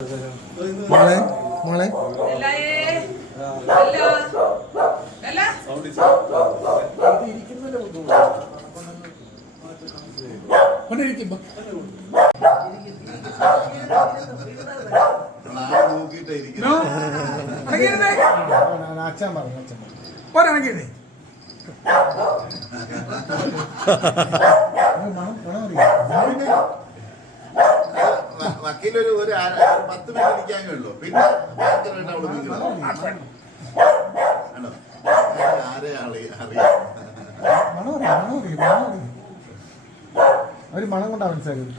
മോളെ മോളെ അച്ഛൻ പറഞ്ഞു ഒരണക്കിടേ വക്കീലൊരു 10 മിനിറ്റ് ഇരിക്കാനേ ഉള്ളൂ. പിന്നെ ആരെ ഒരു മണം കൊണ്ടാ മനസ്സിലാക്കി.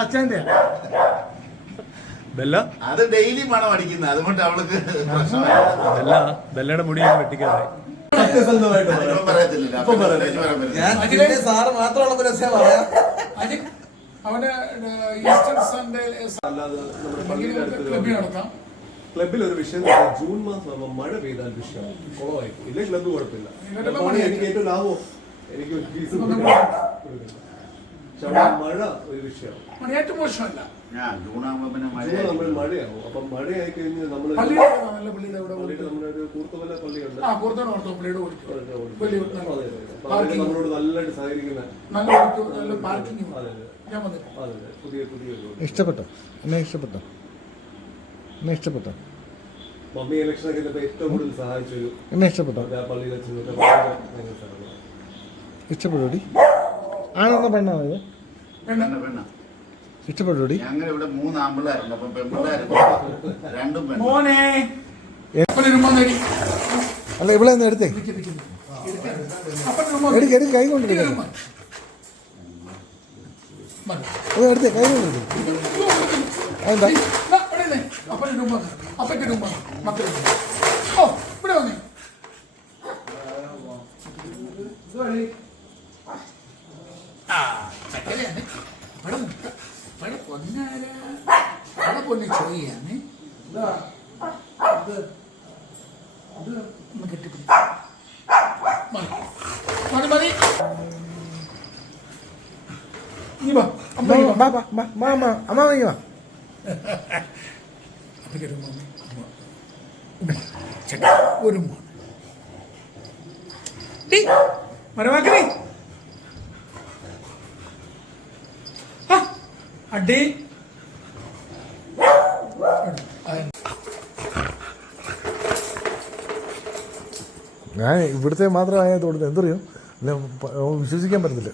അച്ഛൻ്റെ ബെല്ല അത് ഡെയിലി മണം അടിക്കുന്നത്, അതുകൊണ്ട് അവൾക്ക് ബെല്ലയുടെ മുടി വെട്ടിക്കാതെ സാറ് മാത്രമുള്ള രസം പറയാം. ക്ലബിൽ ഒരു വിഷയം ജൂൺ മാസം മഴ പെയ്താൽ വിഷയം കുളമായി ഇല്ലേ, ക്ലബ് കുഴപ്പമില്ല. എനിക്ക് ഏറ്റവും ലാഭം എനിക്ക് ഫീസ് മഴ ഒരു വിഷയം. നമ്മൾ മഴയാവും. അപ്പൊ മഴയായി കഴിഞ്ഞാൽ നമ്മള് നമ്മളൊരു കൂർത്തവല പള്ളിയുണ്ട്, നമ്മളോട് നല്ലതായിട്ട് സഹകരിക്കുന്ന പുതിയ ഇഷ്ടപ്പെട്ടോ? എന്നെ ഇഷ്ടപ്പെട്ടോ? എന്നെ ഇഷ്ടപ്പെട്ടോ? മമ്മി ഇലക്ഷനൊക്കെ ഏറ്റവും കൂടുതൽ സഹായിച്ചൊരു എന്നെ ഇഷ്ടപ്പെട്ടോ? പള്ളിയിൽ ഇഷ്ടപ്പെട്ടോടി? ആണെന്ന പെണ്ണാണോ ഇത്? ഇഷ്ടപ്പെട്ടോടി? ഞങ്ങൾ ഇവിടെ 3 ആമ്പിള്ളേരുണ്ട്. അപ്പൊ പെൺപിള്ളേരുണ്ട്, 2 പെണ്ണ്. അല്ല ഇവിടെ ഒന്ന് എടുത്തേ, എടുത്ത് കൈ കൊണ്ടിരിക്ക, എടുത്തേ കൈ കൊണ്ടിരിക്കും. അതെന്താ ചോദിയാണ് ഒരു മരമാക്കണേ അടി ഞാൻ ഇവിടുത്തെ മാത്രമായ തോന്നുന്നത് എന്തറിയോ, വിശ്വസിക്കാൻ പറ്റത്തില്ല.